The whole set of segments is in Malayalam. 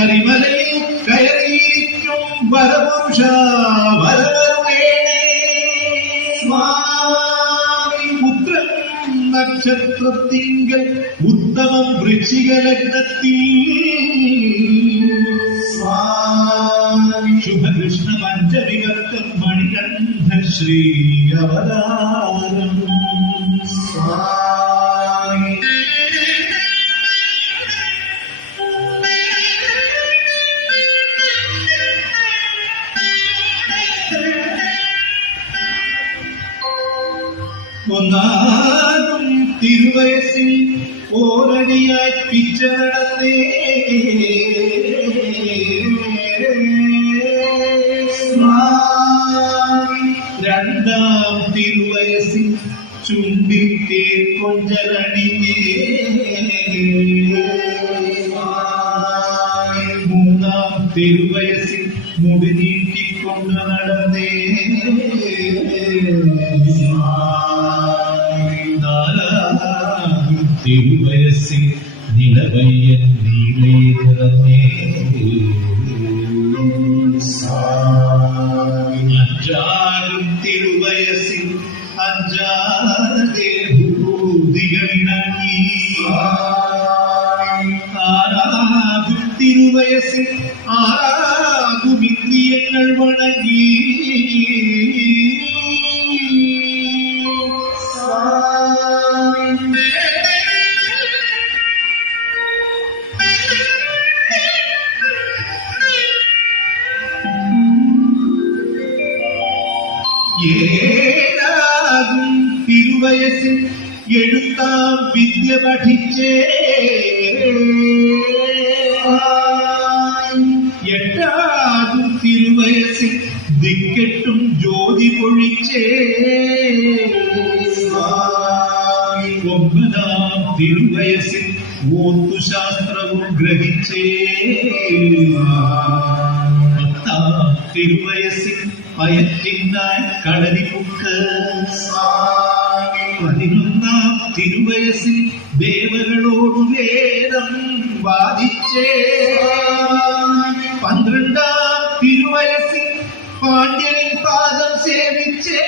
കരിമലയിൽ കയറിയിരിക്കും വരപുരുഷ വരവരുണേണേ സ്വാമി പുത്രൻ നക്ഷത്രത്തിങ്കൽ ഉത്തമം വൃശ്ചിക ലഗ്നത്തിൽ. ശുഭകൃഷ്ണ പഞ്ചവിവർക്കം മണികണ്ഠ ശ്രീ അവതാരം. തിരുവയസ്സിൽ ഓരടിയായി പിച്ച നടന്നേ തിരുവയസ്സിൽ നിലവയ്യൻ നീളേ നിറഞ്ഞേ. തിരുവയസ്സിൽ ദിക്കെട്ടും ജ്യോതി പൊഴിച്ചേ. ഒമ്പതാം തിരുവയസ്സിൽ ഓത്തുശാസ്ത്രവും ഗ്രഹിച്ചേ. പത്താം തിരുവയസ്സിൽ പയറ്റിന്നായി കളരിമുക്ക് പതിനൊന്നാം തിരുവയസ്സിൽ ദേവകളോടു വേദം വാദിച്ചേ പാണ്ഡ്യനിൻ പാദം സേവിച്ചേ.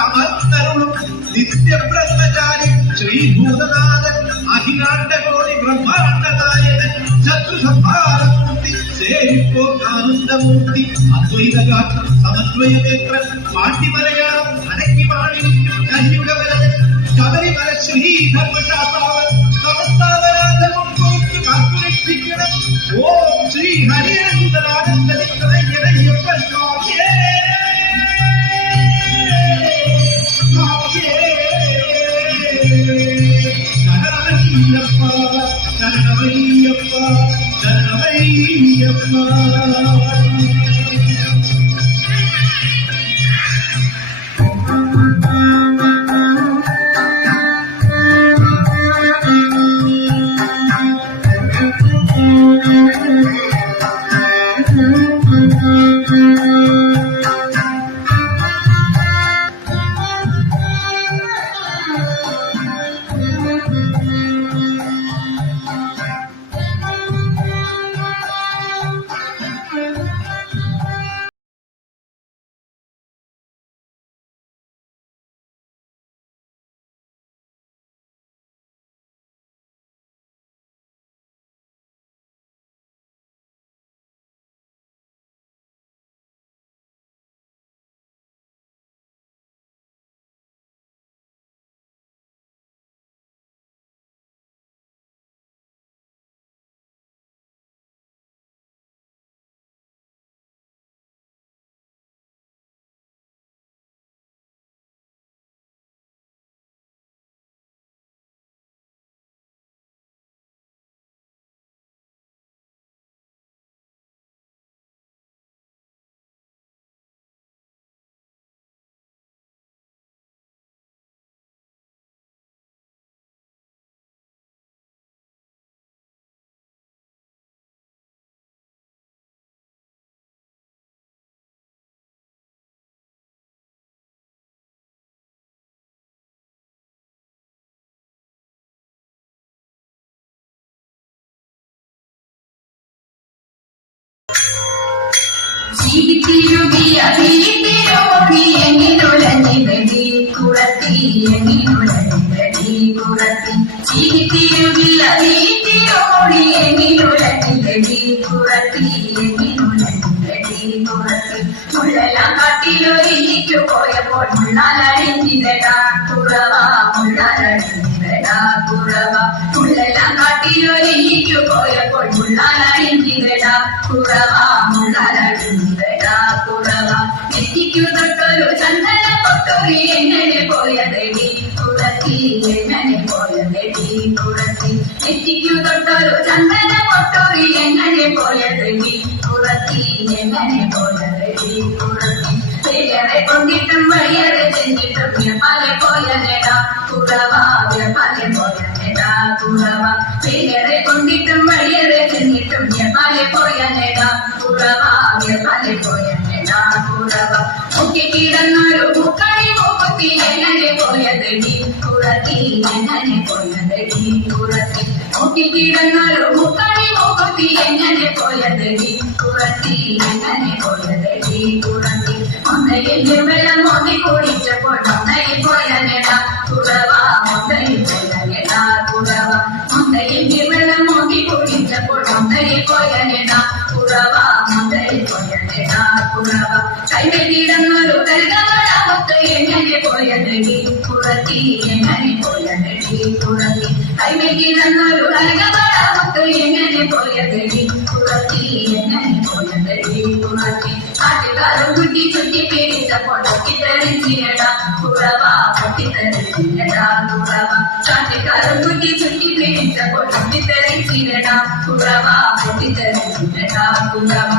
അമർത്തരുളും നിത്യബ്രഹ്മചാരി ശ്രീഭൂതനാഥൻ അഖിലാണ്ടകോടി ബ്രഹ്മാണ്ടനായകൻ ശത്രു സംഹാരമൂർത്തി സേവിപ്പോ ആനന്ദമൂർത്തി അദ്വൈതഗാത്രം സമന്വയനേത്രൻ പാട്ടിമലയാളം അനക്കി പാണിനിക്കും കലിയുഗവരൻ ശബരിമല ശ്രീ കുറിച്ച് കാത്തുരക്ഷിക്കണം ഓം ശ്രീ Ihr Kleid. ശരണമയ്യപ്പ ചീത്തിരുകിയ വീട്ടിലോടി എങ്ങിനുലഞ്ഞിതടി കുറത്തി എങ്ങിനുലഞ്ഞിതടി കുറത്തി ചീത്തിരുകിയ വീട്ടിലോടി എങ്ങിനുലഞ്ഞിതടി കുറത്തി എങ്ങിനുലഞ്ഞിതടി കുറത്തി മുള്ളെല്ലാം കാട്ടിലൊരിക്കു പോയപ്പോൾ മുള്ളാലഴിഞ്ഞിതടാ കുറവ മുള്ളാലഴിഞ്ഞിതടാ കുറവ മുള്ളെല്ലാം കാട്ടിലൊരിക്കു പോയപ്പോൾ മുള്ളാലഴിഞ്ഞിതടാ കുറവ മുള്ളാലഴിഞ്ഞിതടാ കുറവ നെറ്റിക്കു തൊട്ടൊരു ചന്ദന പൊട്ടൊരു എങ്ങനെ പോയതെടി കുറത്തി എങ്ങനെ പോയതെടി കുറത്തി നെറ്റിക്കു തൊട്ടൊരു ചന്ദന പൊട്ടൊരു എങ്ങനെ പോയതെടി കുറത്തി എങ്ങനെ പോയതെടി കുറത്തി വേറെ കൊണ്ടിട്ടും വഴിയേറെ ചെന്നിട്ടും പല പോയതെടാ. കുറവ പല പോയതെടാ കുറവ വേറെ കൊണ്ടിട്ടും വഴിയേറെ ചെന്നിട്ടും പല പോയതെടാ കുറവ പോയ നേടാ കുറവ മുക്കി കിടന്നൊരു മുക്കളി മുപ്പത്തി എങ്ങനെ പോയതെടി. കുറത്തി എങ്ങനെ പോയതെടി കുറത്തി മുക്കി കിടന്നൊരു മുക്കളി മുപ്പത്തി എങ്ങനെ പോയതെടി. കുറത്തി എങ്ങനെ പോയതെടി കുറത്തി ഒന്നയിൽ വെള്ളം മോതി കുടിച്ചപ്പോൾ ഒന്നയിൽ പോയതെടാ കുറവ அழகிழந்தால் உலகதான மக்கள் என்னென்ன போயதடி புரட்டி என்னென்ன போயதடி புரட்டி காட்டுக்காரன் குட்டி சுட்டி பேச பொட்டி தரிசினடா குறவா பொட்டி தரிசினடா குறவா காட்டுக்காரன் குட்டி சுட்டி பேச பொட்டி தரிசினடா குறவா பொட்டி தரிசினடா குறவா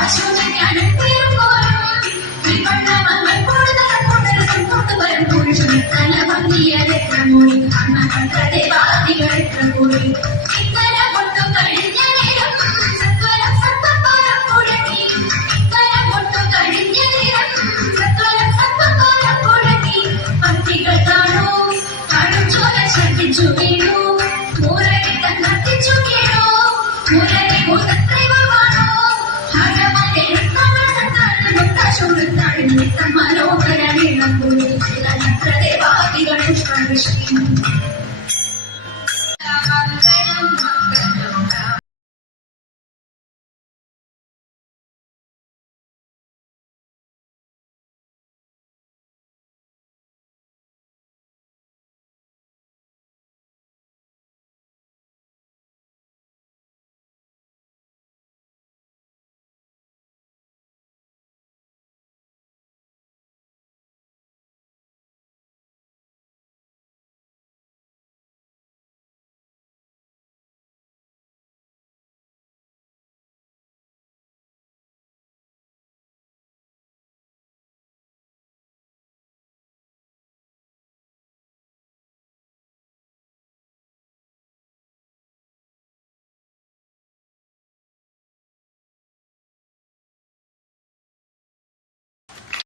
അശോകജ്ഞാനം പേരും കോരും വിപണ്ണമങ്ങൾ കൂടുതൽ കൂടുതൽ കൊണ്ടുവരും പുരുഷൻ തല ഭംഗിയ രത്നമൂടി ദേവാദികൾ കൂടി